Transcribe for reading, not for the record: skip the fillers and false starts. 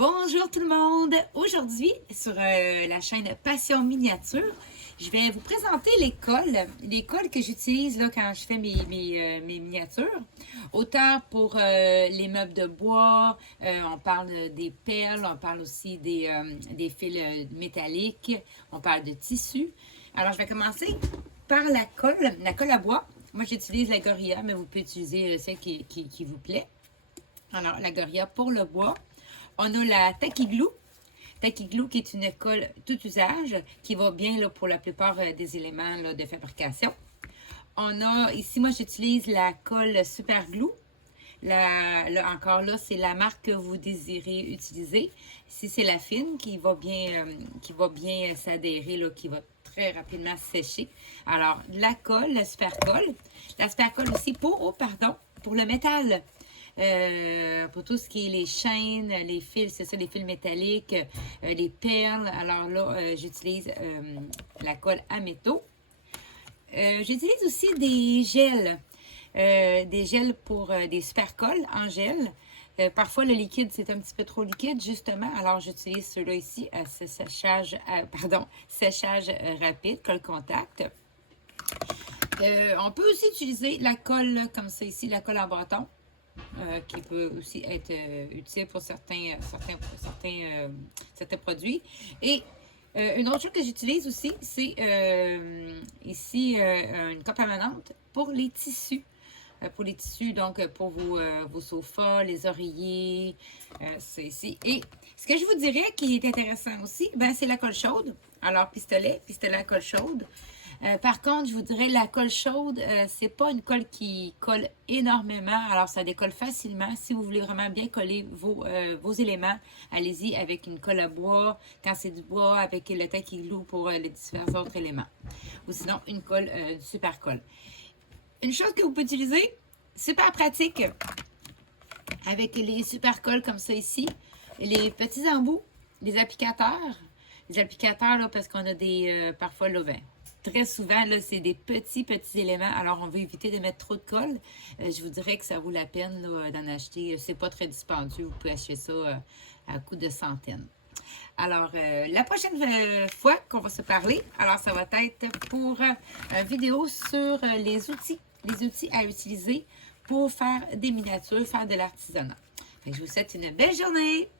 Bonjour tout le monde! Aujourd'hui, sur la chaîne Passion Miniature, je vais vous présenter les cols que j'utilise là, quand je fais mes miniatures. Autant pour les meubles de bois, on parle des perles, on parle aussi des fils métalliques, on parle de tissu. Alors, je vais commencer par la colle à bois. Moi, j'utilise la Gorilla, mais vous pouvez utiliser celle qui vous plaît. Alors, la Gorilla pour le bois. On a la Tacky Glue. Tacky Glue qui est une colle tout usage qui va bien là, pour la plupart des éléments là, de fabrication. On a ici, moi j'utilise la colle Super Glue. Là, encore là, c'est la marque que vous désirez utiliser. Ici, c'est la fine qui va bien s'adhérer, qui va très rapidement sécher. Alors, la colle, la Super Colle. La Super Colle aussi pour le métal. Pour tout ce qui est les chaînes, les fils, c'est ça, les fils métalliques, les perles. Alors là, j'utilise la colle à métaux. J'utilise aussi des gels pour des super colles en gel. Parfois, le liquide, c'est un petit peu trop liquide, justement. Alors, j'utilise ceux-là ici à séchage rapide, colle contact. On peut aussi utiliser la colle comme ça ici, la colle en bâton. Qui peut aussi être utile pour certains produits. Et une autre chose que j'utilise aussi, c'est ici une colle permanente pour les tissus. Donc pour vos sofas, les oreillers, c'est ici. Et ce que je vous dirais qui est intéressant aussi, ben, c'est la colle chaude. Alors, pistolet à colle chaude. Par contre, je vous dirais, la colle chaude, c'est pas une colle qui colle énormément. Alors, ça décolle facilement. Si vous voulez vraiment bien coller vos éléments, allez-y avec une colle à bois. Quand c'est du bois, avec le Tacky Glue pour les différents autres éléments. Ou sinon, une colle, une super colle. Une chose que vous pouvez utiliser, super pratique, avec les super colles comme ça ici, les petits embouts, les applicateurs. Les applicateurs, là, parce qu'on a des, parfois, là, ben, très souvent, là, c'est des petits éléments. Alors, on veut éviter de mettre trop de colle. Je vous dirais que ça vaut la peine d'en acheter. C'est pas très dispendieux. Vous pouvez acheter ça à coût de centaines. Alors, la prochaine fois qu'on va se parler, alors ça va être pour une vidéo sur les outils à utiliser pour faire des miniatures, faire de l'artisanat. Je vous souhaite une belle journée!